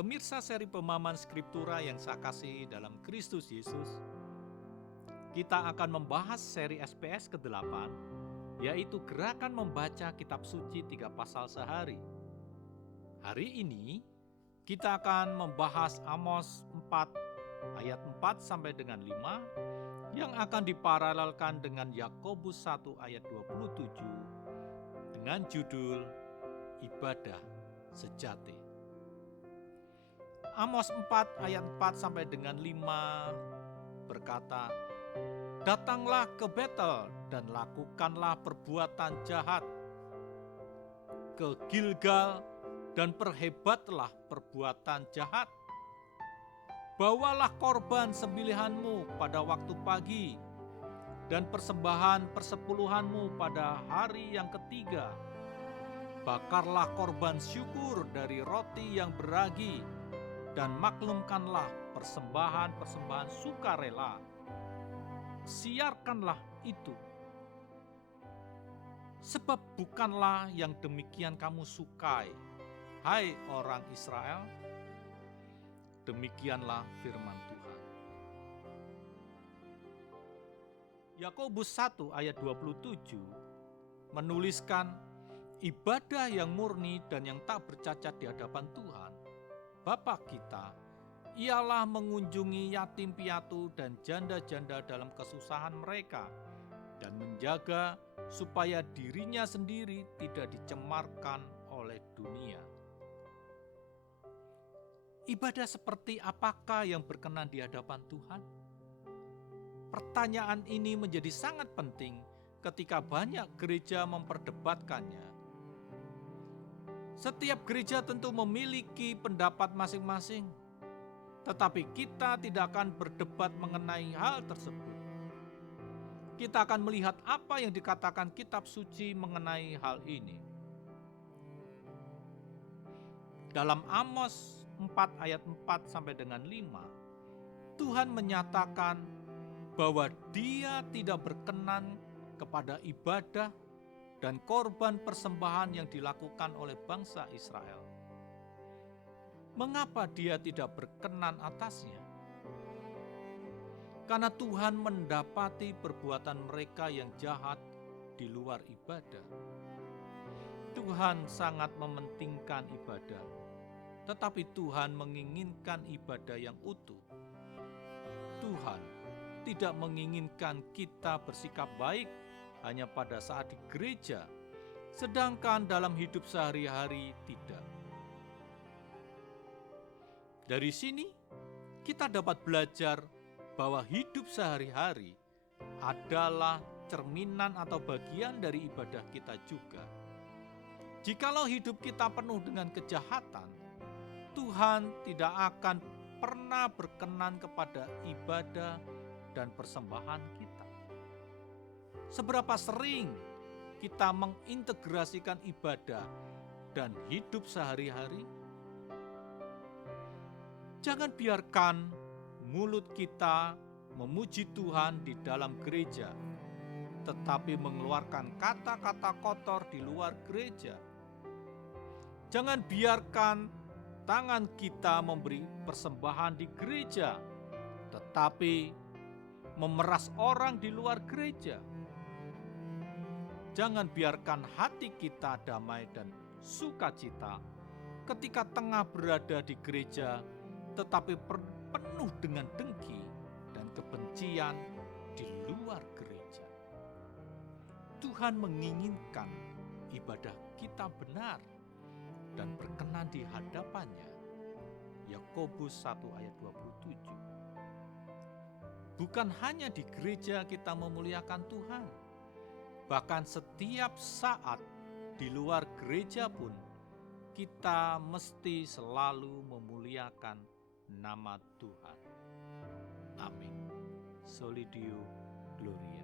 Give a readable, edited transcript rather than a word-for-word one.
Pemirsa seri pemahaman Skriptura yang saya kasihi dalam Kristus Yesus, kita akan membahas seri SPS ke-8, yaitu gerakan membaca kitab suci 3 pasal sehari. Hari ini, kita akan membahas Amos 4 ayat 4 sampai dengan 5, yang akan diparalelkan dengan Yakobus 1 ayat 27, dengan judul Ibadah Sejati. Amos 4 ayat 4 sampai dengan 5 berkata, "Datanglah ke Betel dan lakukanlah perbuatan jahat, ke Gilgal dan perhebatlah perbuatan jahat. Bawalah korban sembelihanmu pada waktu pagi dan persembahan persepuluhanmu pada hari yang ketiga. Bakarlah korban syukur dari roti yang beragi dan maklumkanlah persembahan-persembahan sukarela. Siarkanlah itu. Sebab bukanlah yang demikian kamu sukai, hai orang Israel. Demikianlah firman Tuhan." Yakobus 1 ayat 27 menuliskan ibadah yang murni dan yang tak bercacat di hadapan Tuhan, Bapa kita, ialah mengunjungi yatim piatu dan janda-janda dalam kesusahan mereka dan menjaga supaya dirinya sendiri tidak dicemarkan oleh dunia. Ibadah seperti apakah yang berkenan di hadapan Tuhan? Pertanyaan ini menjadi sangat penting ketika banyak gereja memperdebatkannya. Setiap gereja tentu memiliki pendapat masing-masing, tetapi kita tidak akan berdebat mengenai hal tersebut. Kita akan melihat apa yang dikatakan kitab suci mengenai hal ini. Dalam Amos 4 ayat 4 sampai dengan 5, Tuhan menyatakan bahwa Dia tidak berkenan kepada ibadah dan korban persembahan yang dilakukan oleh bangsa Israel. Mengapa Dia tidak berkenan atasnya? Karena Tuhan mendapati perbuatan mereka yang jahat di luar ibadah. Tuhan sangat mementingkan ibadah, tetapi Tuhan menginginkan ibadah yang utuh. Tuhan tidak menginginkan kita bersikap baik hanya pada saat di gereja, sedangkan dalam hidup sehari-hari tidak. Dari sini, kita dapat belajar bahwa hidup sehari-hari adalah cerminan atau bagian dari ibadah kita juga. Jikalau hidup kita penuh dengan kejahatan, Tuhan tidak akan pernah berkenan kepada ibadah dan persembahan kita. Seberapa sering kita mengintegrasikan ibadah dan hidup sehari-hari? Jangan biarkan mulut kita memuji Tuhan di dalam gereja, tetapi mengeluarkan kata-kata kotor di luar gereja. Jangan biarkan tangan kita memberi persembahan di gereja, tetapi memeras orang di luar gereja. Jangan biarkan hati kita damai dan sukacita ketika tengah berada di gereja, tetapi penuh dengan dengki dan kebencian di luar gereja. Tuhan menginginkan ibadah kita benar dan berkenan di hadapannya. Yakobus 1 ayat 27. Bukan hanya di gereja kita memuliakan Tuhan, bahkan setiap saat di luar gereja pun kita mesti selalu memuliakan nama Tuhan. Amin. Soli Deo Gloria.